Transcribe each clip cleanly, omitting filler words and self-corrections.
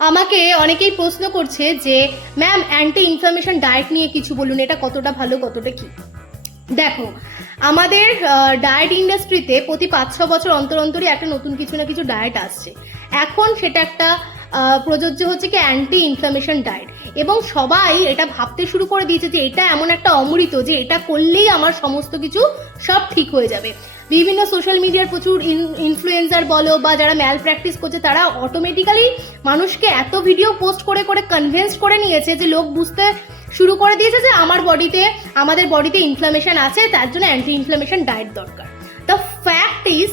আমাকে অনেকেই প্রশ্ন করছে যে ম্যাম অ্যান্টি ইনফ্লামেশন ডায়েট নিয়ে কিছু বলুন, এটা কতটা ভালো কতটা কি। দেখো, আমাদের ডায়েট ইন্ডাস্ট্রিতে প্রতি 5-6 বছর অন্তর অন্তরই একটা নতুন কিছু না কিছু ডায়েট আসছে। এখন সেটা একটা প্রযোজ্য হচ্ছে কি অ্যান্টি ইনফ্লামেশন ডায়েট, এবং সবাই এটা ভাবতে শুরু করে দিয়েছে যে এটা এমন একটা অমৃত যে এটা করলেই আমার সমস্ত কিছু সব ঠিক হয়ে যাবে। বিভিন্ন সোশ্যাল মিডিয়ার প্রচুর ইনফ্লুয়েন্সার বলো বা যারা ম্যাল প্র্যাকটিস করছে, তারা অটোমেটিক্যালি মানুষকে এত ভিডিও পোস্ট করে করে কনভিন্স করে নিয়েছে যে লোক বুঝতে শুরু করে দিয়েছে যে আমাদের বডিতে ইনফ্লামেশন আছে, তার জন্য অ্যান্টি ইনফ্লামেশন ডায়েট দরকার। The fact is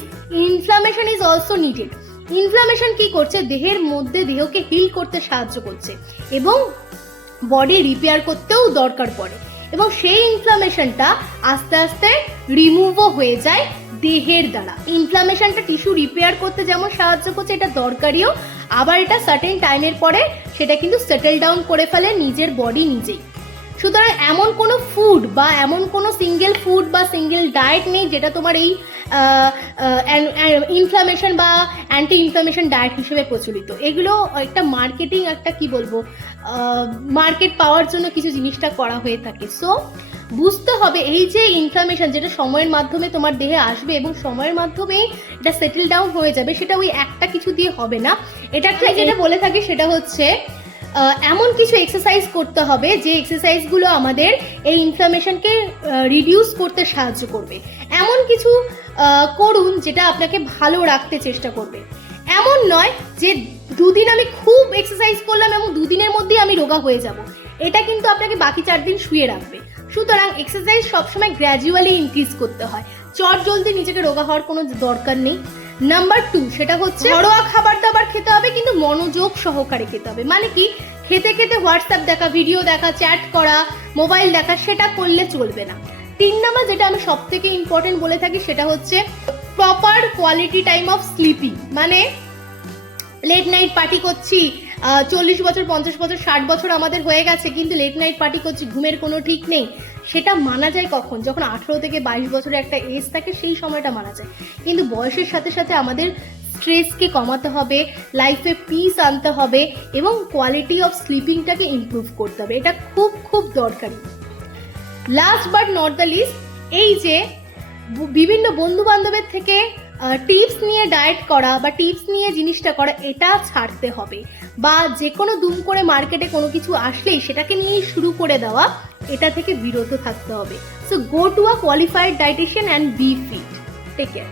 inflammation is also needed. Inflammation কি করছে, দেহের মধ্যে দেহকে হিল করতে সাহায্য করছে এবং বডি রিপেয়ার করতেও দরকার পড়ে, এবং সেই ইনফ্লামেশনটা আস্তে আস্তে রিমুভও হয়ে যায় দেহের দ্বারা। ইনফ্লামেশনটা টিস্যু রিপেয়ার করতে যেমন সাহায্য করছে, এটা দরকারিও, আবার এটা সার্টেন টাইমের পরে সেটা কিন্তু সেটেল ডাউন করে ফেলে নিজের বডি নিজেই। সুতরাং এমন কোনো ফুড বা এমন কোনো সিঙ্গেল ফুড বা সিঙ্গেল ডায়েট নেই যেটা তোমার এই ইনফ্লামেশন বা অ্যান্টি ইনফ্লামেশন ডায়েট হিসেবে প্রচলিত। এগুলো একটা মার্কেটিং, একটা কি বলবো, মার্কেট পাওয়ার জন্য কিছু জিনিসটা করা হয়ে থাকে। সো বুঝতে হবে এই যে ইনফ্লামেশন যেটা সময়ের মাধ্যমে তোমার দেহে আসবে এবং সময়ের মাধ্যমেই এটা সেটেল ডাউন হয়ে যাবে, সেটা ওই একটা কিছু দিয়ে হবে না। এটা একটা যেটা বলে থাকি সেটা হচ্ছে এমন কিছু এক্সারসাইজ করতে হবে যে এক্সারসাইজগুলো আমাদের এই ইনফ্লামেশনকে রিডিউস করতে সাহায্য করবে। এমন কিছু করুন যেটা আপনাকে ভালো রাখতে চেষ্টা করবে। এমন নয় যে দুদিন আমি খুব এক্সারসাইজ করলাম এবং দুদিনের মধ্যেই আমি রোগা হয়ে যাব, এটা কিন্তু আপনাকে বাকি 4 দিন শুয়ে রাখবে। সুতরাং এক্সারসাইজ সবসময় গ্র্যাজুয়ালি ইনক্রিজ করতে হয়, চট জলদি নিজেকে রোগা হওয়ার কোনো দরকার নেই। নাম্বার 2, সেটা হচ্ছে ঘরোয়া খাবার দাবার খেতে হবে, কিন্তু মনোযোগ সহকারে খেতে হবে। মানে কি, খেতে খেতে হোয়াটসঅ্যাপ দেখা, ভিডিও দেখা, চ্যাট করা, মোবাইল দেখা, সেটা করলে চলবে না। 3 নাম্বার যেটা আমি সব থেকে ইম্পর্টেন্ট বলে থাকি সেটা হচ্ছে proper quality time of sleeping. মানে লেট নাইট পার্টি করছি, 40 বছর 50 বছর 60 বছর আমাদের হয়ে গেছে, কিন্তু লেট নাইট পার্টি করছি, ঘুমের কোনো ঠিক নেই। সেটা মানা যায় কখন, যখন 18 থেকে 22 বছরের একটা এজ থাকে, সেই সময়টা মানা যায়। কিন্তু বয়সের সাথে সাথে আমাদের স্ট্রেসকে কমাতে হবে, লাইফে পিস আনতে হবে এবং কোয়ালিটি অফ স্লিপিংটাকে ইমপ্রুভ করতে হবে। এটা খুব খুব দরকারি। Last but not the least, এই যে বিভিন্ন বন্ধু বান্ধবের থেকে টিপস নিয়ে ডায়েট করা বা টিপস নিয়ে জিনিসটা করা, এটা ছাড়তে হবে। বা যে কোনো দুম করে মার্কেটে কোনো কিছু আসলেই সেটাকে নিয়েই শুরু করে দেওয়া, এটা থেকে বিরত থাকতে হবে। So go to a qualified dietitian and be fit. Take care.